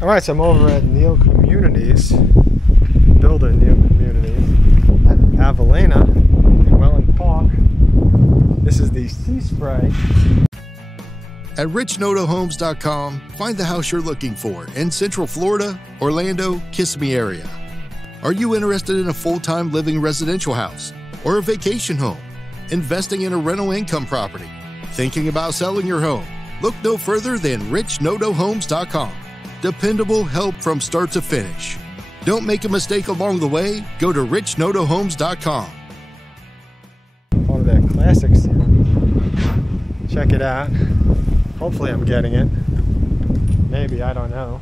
Alright, so I'm over at Neal Communities, builder Neal Communities, at Avelina in Wellen Park. This is the sea spray. At richnotohomes.com, find the house you're looking for in Central Florida, Orlando, Kissimmee area. Are you interested in a full-time living residential house or a vacation home? Investing in a rental income property? Thinking about selling your home? Look no further than richnotohomes.com. Dependable help from start to finish. Don't make a mistake along the way. Go to richnotohomes.com. One of their classics here. Check it out. Hopefully I'm getting it. Maybe, I don't know.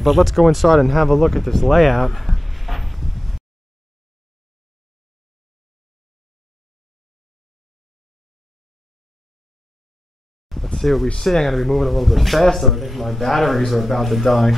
But let's go inside and have a look at this layout. Let's see what we see. I'm going to be moving a little bit faster. I think my batteries are about to die.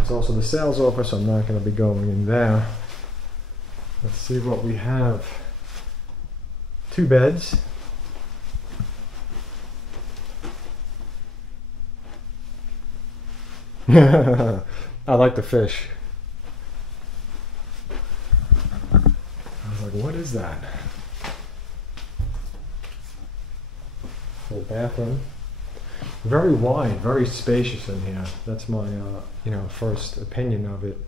It's also the sales office. I'm not going to be going in there. Let's see what we have. 2 beds. I like the fish. I was like, what is that? Full bathroom. Very wide, very spacious in here. That's my, first opinion of it.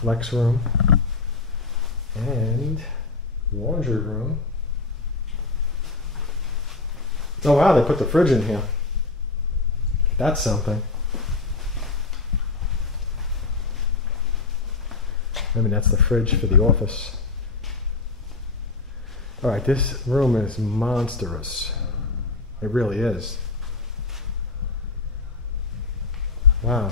Flex room. And laundry room. Oh wow, they put the fridge in here. That's something. I mean, that's the fridge for the office. Alright, this room is monstrous. It really is. Wow.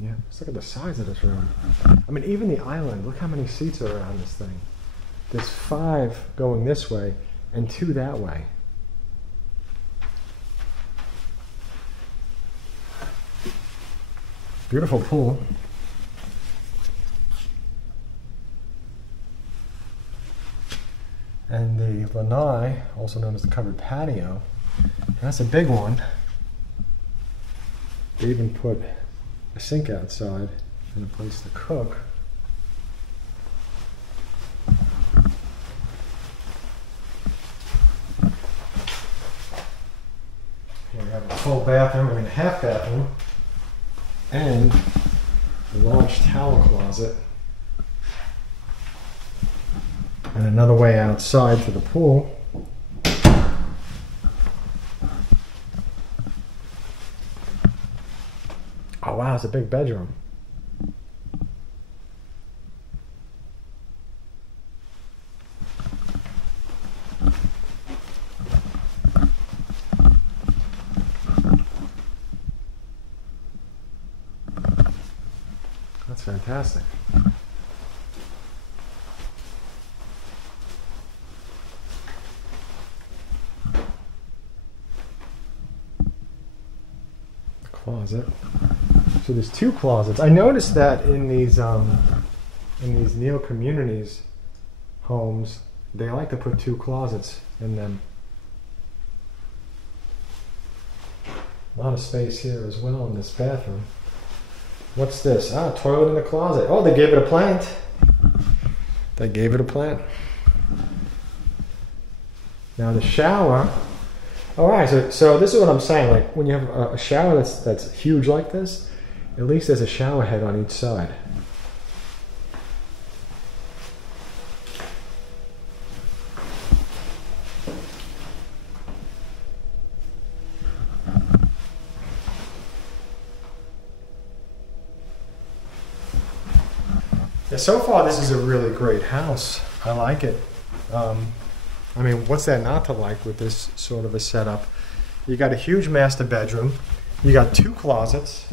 Yeah, just look at the size of this room. I mean, even the island, look how many seats are around this thing. There's 5 going this way and 2 that way. Beautiful pool. And the lanai, also known as the covered patio. And that's a big one. They even put a sink outside and a place to cook. Here we have a full bathroom, I mean a half bathroom, and a large towel closet. And another way outside to the pool. Oh wow, it's a big bedroom. That's fantastic. Closet. So there's 2 closets. I noticed that in these Neal Communities homes, they like to put 2 closets in them. A lot of space here as well in this bathroom. What's this? Ah, toilet in the closet. Oh, they gave it a plant. They gave it a plant. Now the shower. Alright, so this is what I'm saying. Like when you have a shower that's huge like this, at least there's a shower head on each side. Yeah, so far this is a really great house. I like it. I mean, what's there not to like with this sort of a setup? You got a huge master bedroom. You got 2 closets.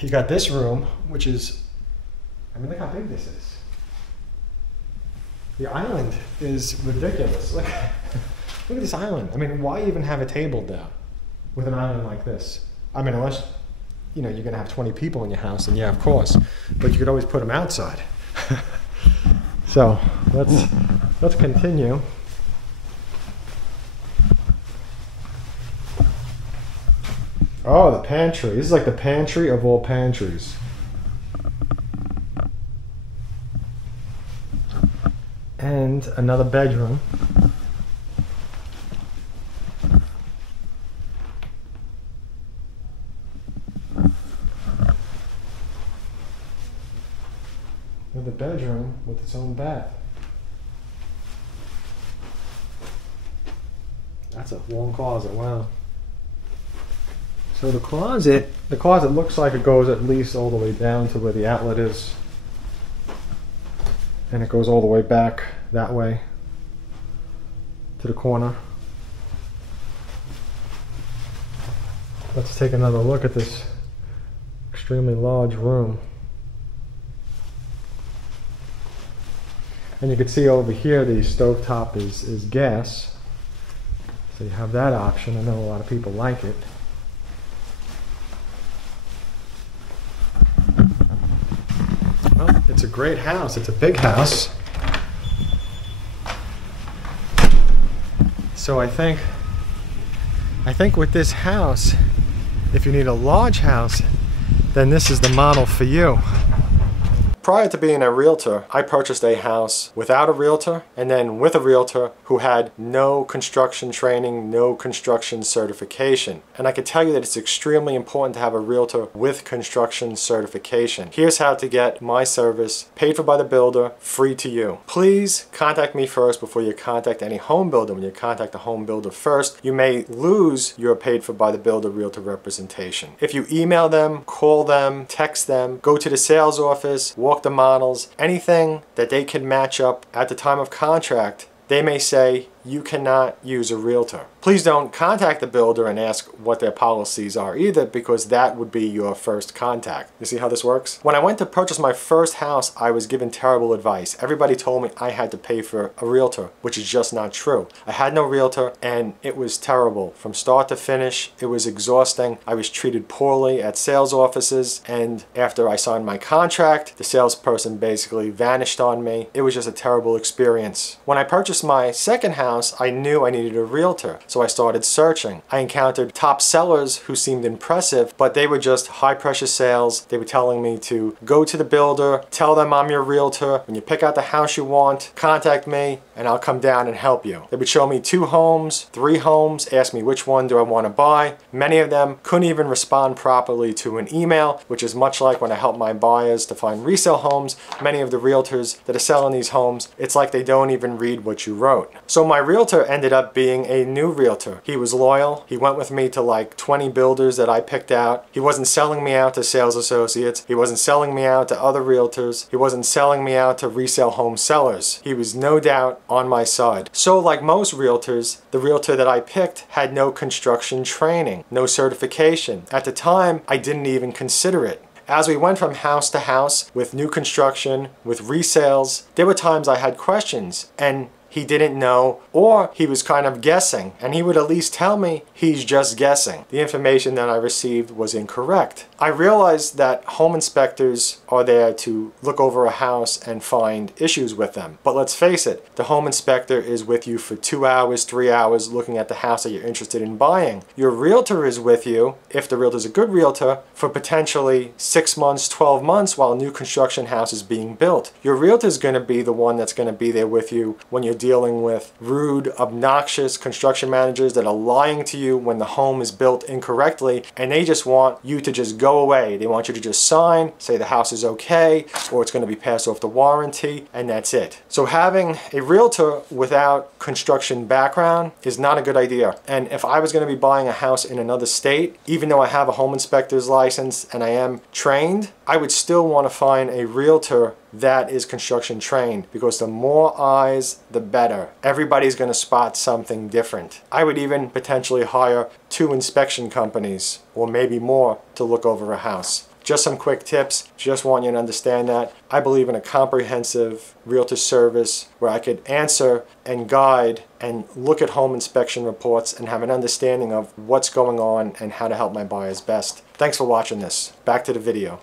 You got this room, which is, I mean, look how big this is. The island is ridiculous. Look at this island. I mean, why even have a table down with an island like this? I mean, unless, you know, you're gonna have 20 people in your house, and yeah, of course, but you could always put them outside. So let's continue. Oh, the pantry. This is like the pantry of all pantries. And another bedroom. Another bedroom with its own bath. That's a long closet, wow. So the closet looks like it goes at least all the way down to where the outlet is. And it goes all the way back that way to the corner. Let's take another look at this extremely large room. And you can see over here the stovetop is gas. So you have that option. I know a lot of people like it. Well, it's a great house. It's a big house. So I think with this house, if you need a large house, then this is the model for you. Prior to being a realtor, I purchased a house without a realtor and then with a realtor who had no construction training, no construction certification. And I can tell you that it's extremely important to have a realtor with construction certification. Here's how to get my service paid for by the builder, free to you. Please contact me first before you contact any home builder. When you contact a home builder first, you may lose your paid for by the builder realtor representation. If you email them, call them, text them, go to the sales office, walk the models, anything that they can match up at the time of contract, they may say you cannot use a realtor. Please don't contact the builder and ask what their policies are either, because that would be your first contact. You see how this works? When I went to purchase my first house, I was given terrible advice. Everybody told me I had to pay for a realtor, which is just not true. I had no realtor and it was terrible. From start to finish, it was exhausting. I was treated poorly at sales offices, and after I signed my contract, the salesperson basically vanished on me. It was just a terrible experience. When I purchased my second house, I knew I needed a realtor, so I started searching. I encountered top sellers who seemed impressive, but they were just high pressure sales. They were telling me to go to the builder, tell them I'm your realtor. When you pick out the house you want, contact me and I'll come down and help you. They would show me 2 homes, 3 homes, ask me which one do I want to buy. Many of them couldn't even respond properly to an email, which is much like when I help my buyers to find resale homes. Many of the realtors that are selling these homes, it's like they don't even read what you wrote. So my realtor ended up being a new realtor. He was loyal. He went with me to like 20 builders that I picked out. He wasn't selling me out to sales associates. He wasn't selling me out to other realtors. He wasn't selling me out to resale home sellers. He was no doubt on my side. So like most realtors, the realtor that I picked had no construction training, no certification. At the time, I didn't even consider it. As we went from house to house with new construction, with resales, there were times I had questions and he didn't know, or he was kind of guessing, and he would at least tell me he's just guessing. The information that I received was incorrect. I realized that home inspectors are there to look over a house and find issues with them. But let's face it, the home inspector is with you for 2 hours, 3 hours looking at the house that you're interested in buying. Your realtor is with you, if the realtor is a good realtor, for potentially 6 months, 12 months while a new construction house is being built. Your realtor is going to be the one that's going to be there with you when you're dealing with rude, obnoxious construction managers that are lying to you when the home is built incorrectly, and they just want you to just go away. They want you to just sign, say the house is okay, or it's going to be passed off the warranty, and that's it. So having a realtor without construction background is not a good idea. And if I was going to be buying a house in another state, even though I have a home inspector's license and I am trained, I would still want to find a realtor that is construction trained, because the more eyes, the better. Everybody's going to spot something different. I would even potentially hire 2 inspection companies, or maybe more, to look over a house. Just some quick tips, just want you to understand that. I believe in a comprehensive realtor service where I could answer and guide and look at home inspection reports and have an understanding of what's going on and how to help my buyers best. Thanks for watching this. Back to the video.